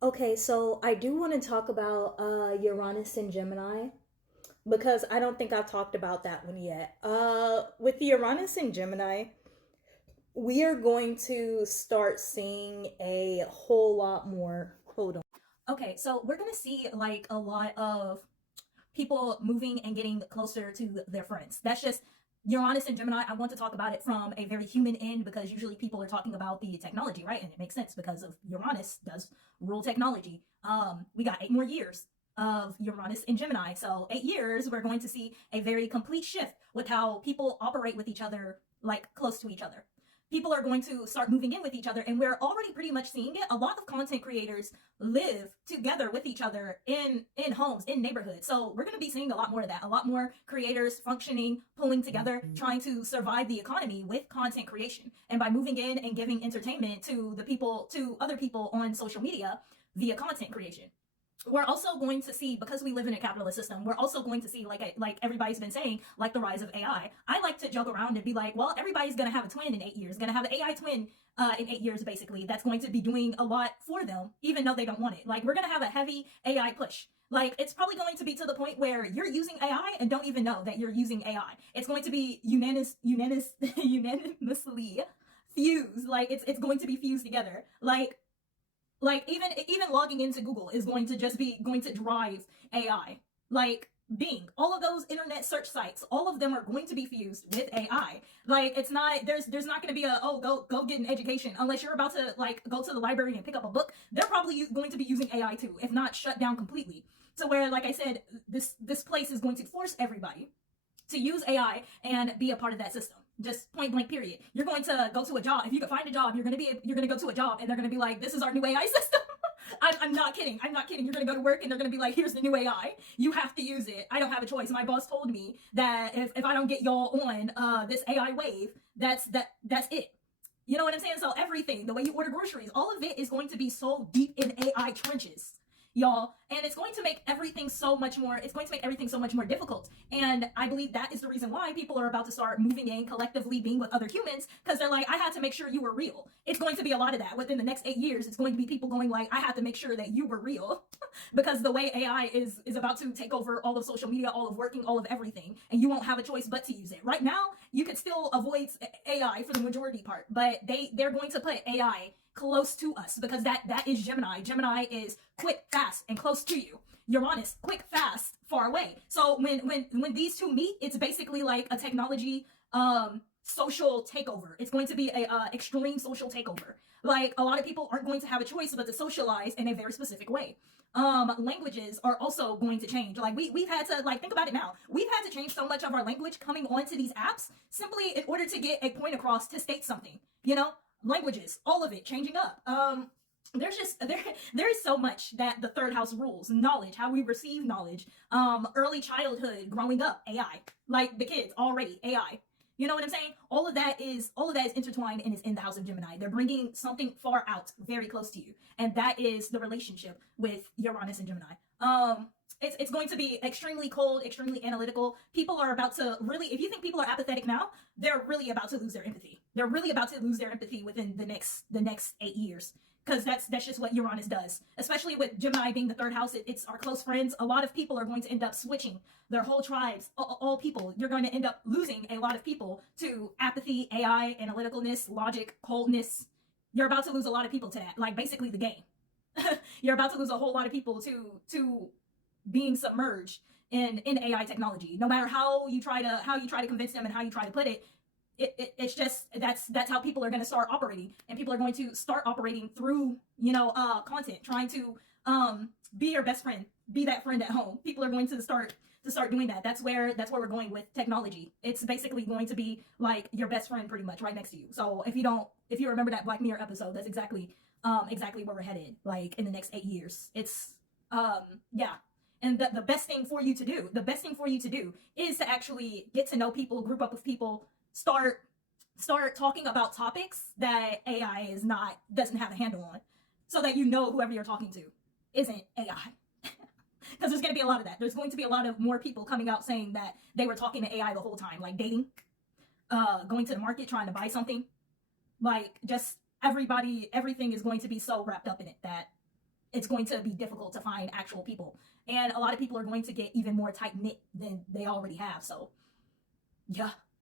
Okay, so I do want to talk about Uranus and Gemini because I don't think I've talked about that one yet. With Uranus and Gemini, we are going to start seeing a whole lot more. Hold on. Okay, so we're going to see like a lot of people moving and getting closer to their friends. That's just Uranus and Gemini. I want to talk about it from a very human end because usually people are talking about the technology, right? And it makes sense because of Uranus does rule technology. We got 8 more years of Uranus and Gemini. So 8 years, we're going to see a very complete shift with how people operate with each other, like close to each other. People are going to start moving in with each other, and we're already pretty much seeing it. A lot of content creators live together with each other in homes, in neighborhoods. So we're going to be seeing a lot more of that. A lot more creators functioning, pulling together, trying to survive the economy with content creation, and by moving in and giving entertainment to the people, to other people on social media via content creation. We're also going to see, because we live in a capitalist system, we're also going to see, like everybody's been saying, like the rise of AI. I like to joke around and be like, well, everybody's going to have a twin in 8 years, going to have an AI twin in 8 years, basically, that's going to be doing a lot for them, even though they don't want it. Like, we're going to have a heavy AI push. Like, it's probably going to be to the point where you're using AI and don't even know that you're using AI. It's going to be unanimously fused. Like, it's going to be fused together. Like even logging into Google is going to just be going to drive AI. Like Bing, all of those internet search sites, all of them are going to be fused with AI. Like it's not there's not going to be a go get an education unless you're about to like go to the library and pick up a book. They're probably going to be using AI too, if not shut down completely. So where like I said, this place is going to force everybody to use AI and be a part of that system. Just point blank, period. You're going to go to a job. If you can find a job, you're gonna go to a job, and they're gonna be like, "This is our new AI system." I'm not kidding. I'm not kidding. You're gonna go to work, and they're gonna be like, "Here's the new AI. You have to use it. I don't have a choice." My boss told me that if I don't get y'all on this AI wave, that's it. You know what I'm saying? So everything, the way you order groceries, all of it is going to be so deep in AI trenches, y'all, and it's going to make everything so much more, it's going to make everything so much more difficult. And I believe that is the reason why people are about to start moving in collectively, being with other humans, because they're like, I had to make sure you were real. It's going to be a lot of that within the next 8 years. It's going to be people going like, I had to make sure that you were real. Because the way AI is about to take over all of social media, all of working, all of everything, and you won't have a choice but to use it. Right now you could still avoid AI for the majority part, but they're going to put AI close to us, because that is Gemini. Gemini is quick, fast, and close to you. Uranus, quick, fast, far away. So when these two meet, it's basically like a technology social takeover. It's going to be a extreme social takeover. Like a lot of people aren't going to have a choice but to socialize in a very specific way. Languages are also going to change. Like we've had to, like, think about it now. We've had to change so much of our language coming onto these apps simply in order to get a point across to state something. You know, languages, all of it changing up. There's just there is so much that the third house rules. Knowledge, how we receive knowledge, early childhood, growing up, AI, like the kids already AI. You know what I'm saying? All of that is intertwined and is in the house of Gemini. They're bringing something far out, very close to you, and that is the relationship with Uranus and Gemini. It's going to be extremely cold, extremely analytical. People are about to really, if you think people are apathetic now, they're really about to lose their empathy. They're really about to lose their empathy within the next 8 years. Because that's just what Uranus does. Especially with Gemini being the third house, it's our close friends. A lot of people are going to end up switching their whole tribes, all people. You're going to end up losing a lot of people to apathy, AI, analyticalness, logic, coldness. You're about to lose a lot of people to that. Like basically the game. You're about to lose a whole lot of people to being submerged in AI technology. No matter how you try to convince them and how you try to put it, it's just that's how people are going to start operating, and people are going to start operating through content, trying to be your best friend, be that friend at home. People are going to start doing that. That's where we're going with technology. It's basically going to be like your best friend pretty much right next to you. So if you remember that Black Mirror episode, that's exactly where we're headed, like in the next 8 years. It's yeah. And the best thing for you to do is to actually get to know people, group up with people, start talking about topics that AI doesn't have a handle on, so that you know whoever you're talking to isn't AI. Because there's going to be a lot of that. There's going to be a lot of more people coming out saying that they were talking to AI the whole time, like dating, going to the market, trying to buy something, like just everything is going to be so wrapped up in it that it's going to be difficult to find actual people. And a lot of people are going to get even more tight knit than they already have. So, yeah.